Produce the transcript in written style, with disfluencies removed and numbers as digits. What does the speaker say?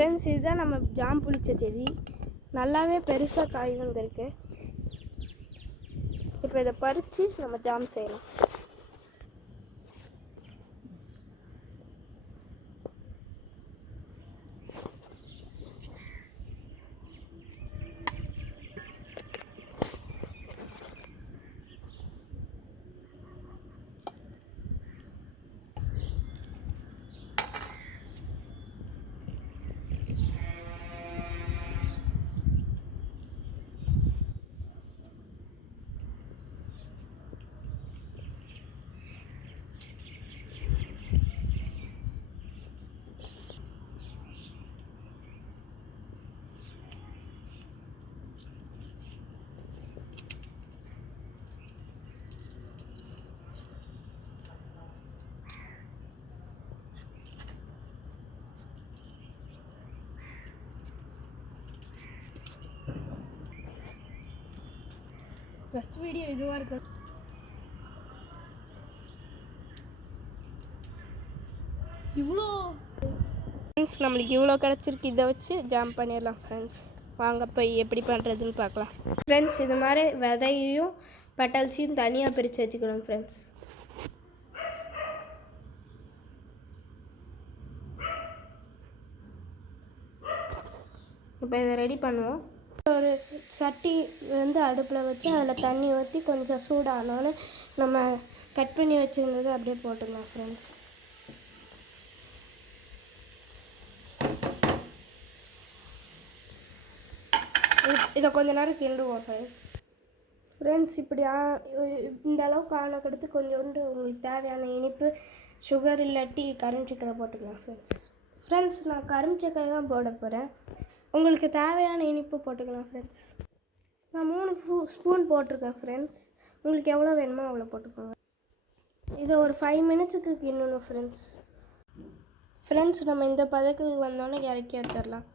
Friends, இதுதான் நம்ம jam புளிச்ச செடி. நல்லாவே பெருசாக காய் வந்திருக்கு. இப்போ இதை பறித்து நம்ம ஜாம் செய்யலாம். ஃபஸ்ட் வீடியோ இதுவாக இருக்கும். இவ்வளோ ஃப்ரெண்ட்ஸ், நம்மளுக்கு இவ்வளோ கிடச்சிருக்கு. இதை வச்சு ஜாம் பண்ணிடலாம் ஃப்ரெண்ட்ஸ். வாங்க போய் எப்படி பண்ணுறதுன்னு பார்க்கலாம். ஃப்ரெண்ட்ஸ், இது மாதிரி விதையையும் பெட்டல்ஸையும் தனியாக பிரித்து வச்சுக்கணும் ஃப்ரெண்ட்ஸ். இப்போ இதை ரெடி பண்ணுவோம். ஒரு சட்டி வந்து அடுப்பில் வச்சு அதில் தண்ணி ஊற்றி கொஞ்சம் சூடானோன்னு நம்ம கட் பண்ணி வச்சுருந்ததை அப்படியே போட்டுக்கலாம் ஃப்ரெண்ட்ஸ். இதை கொஞ்ச நேரம் கிண்டுவோம் ஃப்ரெண்ட்ஸ். இப்படி இந்த அளவுக்கு ஆனக்கடுத்து கொஞ்சோண்டு உங்களுக்கு தேவையான இனிப்பு சுகர் இல்லாட்டி கரும்பு போட்டுக்கலாம் ஃப்ரெண்ட்ஸ். நான் கரும்பு சக்கரை தான் போட போகிறேன். உங்களுக்கு தேவையான இனிப்பு போட்டுக்கலாம் ஃப்ரெண்ட்ஸ். நான் 3 ஸ்பூன் போட்டிருக்கேன் ஃப்ரெண்ட்ஸ். உங்களுக்கு எவ்வளோ வேணுமோ அவ்வளோ போட்டுக்கோங்க. இதை ஒரு 5 மினிட்ஸுக்கு கிண்டணும் ஃப்ரெண்ட்ஸ். நம்ம இந்த பதத்துக்கு வந்தோன்னே இறக்கி வச்சிடலாம்.